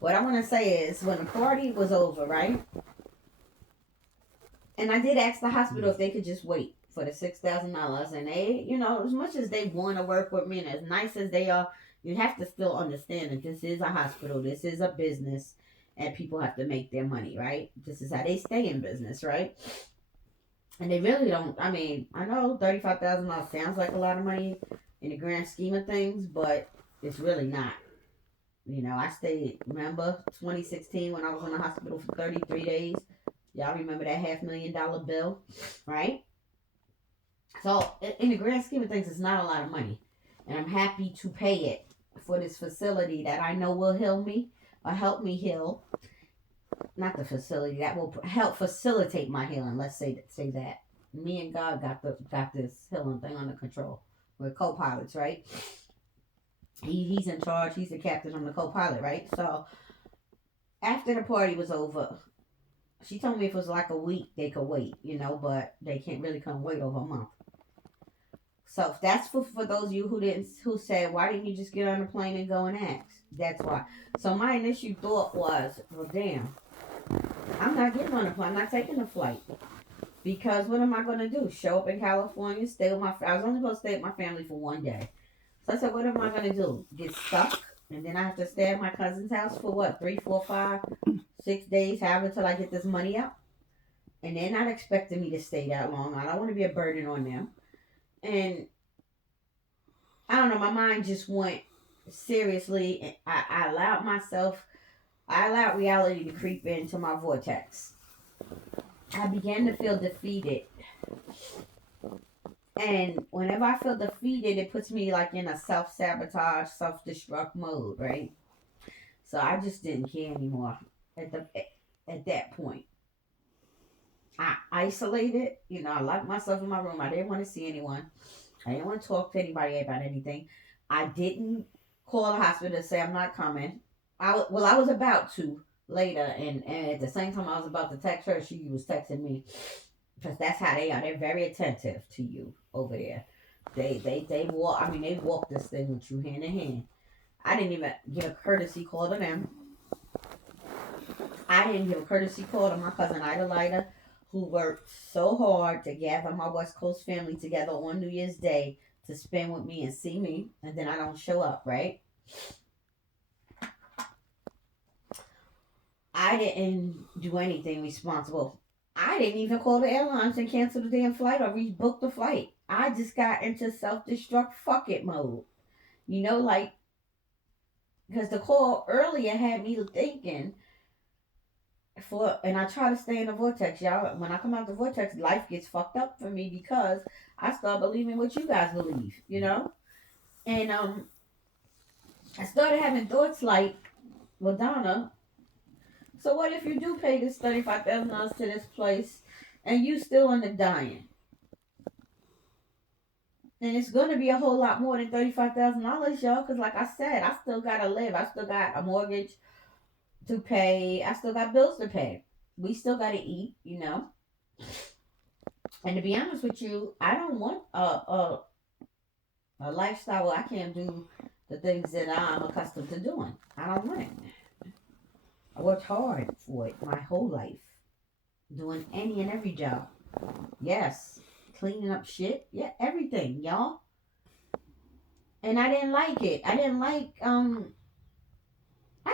What I want to say is, when the party was over, right? And I did ask the hospital Mm. if they could just wait for the $6,000, and they, you know, as much as they want to work with me and as nice as they are, you have to still understand that this is a hospital, this is a business, and people have to make their money, right? This is how they stay in business, right? And they really don't. I mean, I know $35,000 sounds like a lot of money in the grand scheme of things, but it's really not. You know, I stayed. Remember 2016 when I was in the hospital for 33 days? Y'all remember that $500,000 bill, right? So in the grand scheme of things, it's not a lot of money, and I'm happy to pay it for this facility that I know will heal me or help me heal. Not the facility that will help facilitate my healing. Let's say that. Me and God got this healing thing under control. We're co-pilots, right? He's in charge. He's the captain. I'm the co-pilot, right? So after the party was over, she told me if it was like a week, they could wait, you know, but they can't really come wait over a month. So if that's for those of you who said, why didn't you just get on the plane and go and ask? That's why. So my initial thought was, well, damn, I'm not getting on the plane. I'm not taking the flight. Because what am I going to do? Show up in California, stay with I was only supposed to stay with my family for one day. So I said, what am I going to do? Get stuck? And then I have to stay at my cousin's house for what? 3, 4, 5, 6 days, however, until I get this money up? And they're not expecting me to stay that long. I don't want to be a burden on them. And I don't know, my mind just went seriously. I allowed reality to creep into my vortex. I began to feel defeated. And whenever I feel defeated, it puts me like in a self sabotage, self destruct mode, right? So I just didn't care anymore at the at that point. I isolated, you know, I locked myself in my room. I didn't want to see anyone. I didn't want to talk to anybody about anything. I didn't call the hospital to say I'm not coming. I was about to later, and at the same time I was about to text her, she was texting me because that's how they are. They're very attentive to you over there. They walk. I mean, they walk this thing with you hand in hand. I didn't even give a courtesy call to them. I didn't give a courtesy call to my cousin Idolita, who worked so hard to gather my West Coast family together on New Year's Day to spend with me and see me, and then I don't show up, right? I didn't do anything responsible. I didn't even call the airlines and cancel the damn flight or rebook the flight. I just got into self destruct fuck it mode. You know, like, because the call earlier had me thinking, and I try to stay in the vortex, y'all. When I come out the vortex, life gets fucked up for me because I start believing what you guys believe, you know? And I started having thoughts like, well, Donna, so what if you do pay this $35,000 to this place and you still end up dying? And it's going to be a whole lot more than $35,000, y'all. Because, like I said, I still got to live. I still got a mortgage to pay. I still got bills to pay. We still got to eat, you know. And to be honest with you, I don't want a lifestyle where I can't do the things that I'm accustomed to doing. I don't want it. I worked hard for it my whole life, doing any and every job. Yes, cleaning up shit. Yeah, everything, y'all. And I didn't like it. I didn't like I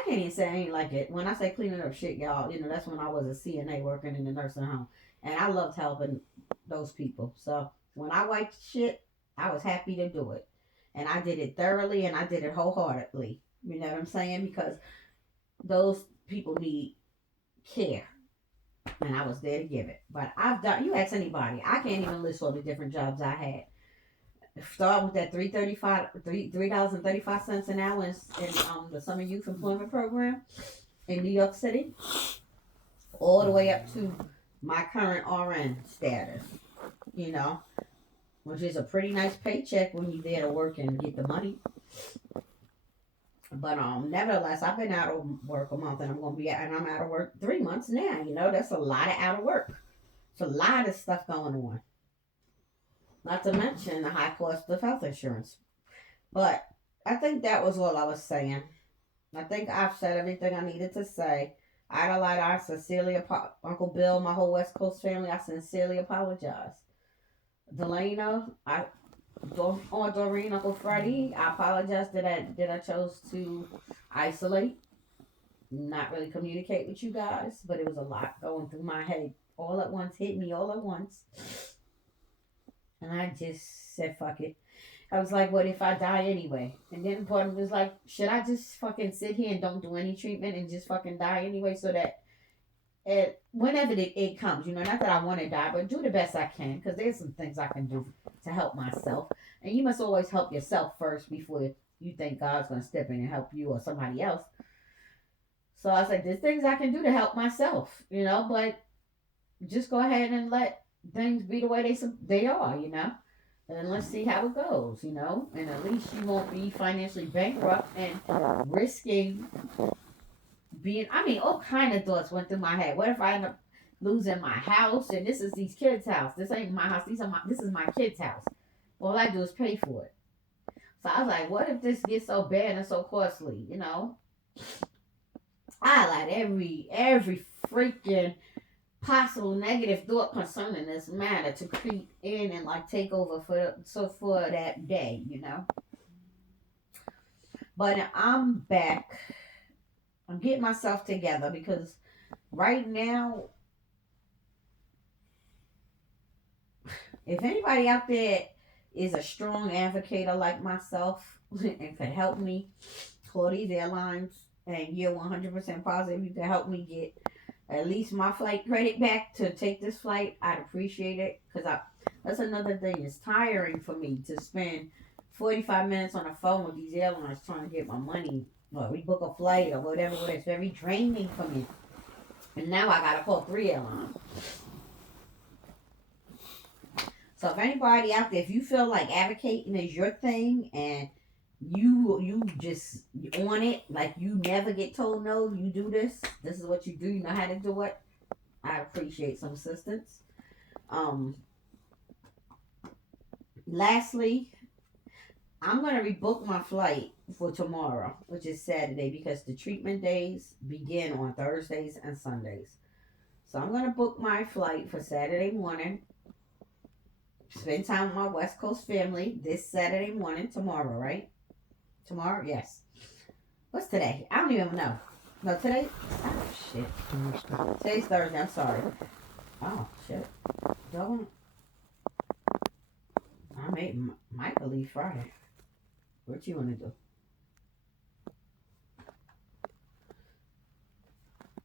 can't even say I ain't like it. When I say cleaning up shit, y'all, you know, that's when I was a CNA working in the nursing home. And I loved helping those people. So when I wiped shit, I was happy to do it. And I did it thoroughly and I did it wholeheartedly. You know what I'm saying? Because those people need care. And I was there to give it. But I've done, you ask anybody, I can't even list all the different jobs I had. Start with that $3.35 an hour in the summer youth employment program in New York City, all the way up to my current RN status. You know, which is a pretty nice paycheck when you're there to work and get the money. But nevertheless, I've been out of work a month, and I'm out of work 3 months now. You know, that's a lot of out of work. It's a lot of stuff going on. Not to mention the high cost of health insurance. But I think that was all I was saying. I think I've said everything I needed to say. Adelaide, I sincerely Uncle Bill, my whole West Coast family, I sincerely apologize. Delana, on Doreen, Uncle Freddie, I apologize that I chose to isolate, not really communicate with you guys, but it was a lot going through my head all at once, hit me all at once, and I just said fuck it. I was like, what if I die anyway? And then part of me was like, should I just fucking sit here and don't do any treatment and just fucking die anyway so that whenever it comes, not that I want to die, but do the best I can because there's some things I can do to help myself. And you must always help yourself first before you think God's going to step in and help you or somebody else. So I was like, there's things I can do to help myself, but just go ahead and let things be the way they are. And let's see how it goes. And at least you won't be financially bankrupt and risking all kind of thoughts went through my head. What if I end up losing my house? And this is these kids' house. This ain't my house. This is my kids' house. All I do is pay for it. So I was like, what if this gets so bad and so costly? I let every freaking possible negative thought concerning this matter to creep in and like take over for that day. But I'm back. I'm getting myself together because right now, if anybody out there is a strong advocate like myself and can help me call these airlines and you're 100% positive you can help me get at least my flight credit back to take this flight, I'd appreciate it because that's another thing. It's tiring for me to spend 45 minutes on the phone with these airlines trying to get my money or rebook a flight or whatever. It's very draining for me. And now I gotta call 3 airlines. So if anybody out there, if you feel like advocating is your thing and you just on it, like you never get told no, you do this is what you do, you know how to do it, I appreciate some assistance. Lastly, I'm going to rebook my flight for tomorrow, which is Saturday, because the treatment days begin on Thursdays and Sundays. So I'm going to book my flight for Saturday morning, spend time with my West Coast family this Saturday morning, tomorrow, right? Tomorrow? Yes. What's today? I don't even know. No, today? Oh, shit. Today's Thursday. I'm sorry. Oh, shit. Don't. I might leave Friday. What you want to do?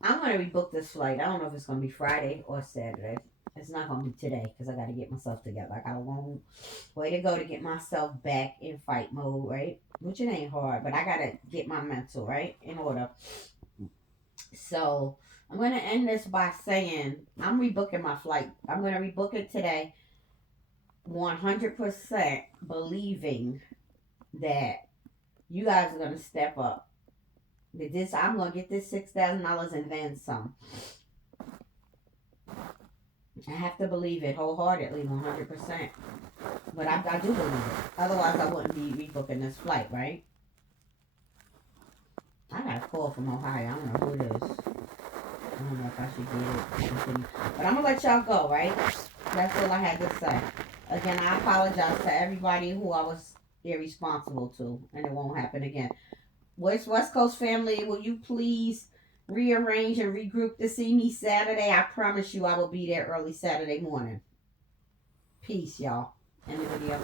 I'm going to rebook this flight. I don't know if it's going to be Friday or Saturday. It's not going to be today because I got to get myself together. I got a long way to go to get myself back in fight mode, right? Which it ain't hard, but I got to get my mental, right, in order. So I'm going to end this by saying I'm rebooking my flight. I'm going to rebook it today 100% believing that you guys are going to step up. I'm going to get this $6,000 and then some. I have to believe it wholeheartedly, 100%. But I do believe it. Otherwise, I wouldn't be rebooking this flight, right? I got a call from Ohio. I don't know who it is. I don't know if I should get it. But I'm going to let y'all go, right? That's all I had to say. Again, I apologize to everybody who I was irresponsible to. And it won't happen again. West Coast family, will you please rearrange and regroup to see me Saturday? I promise you I will be there early Saturday morning. Peace, y'all. End the video.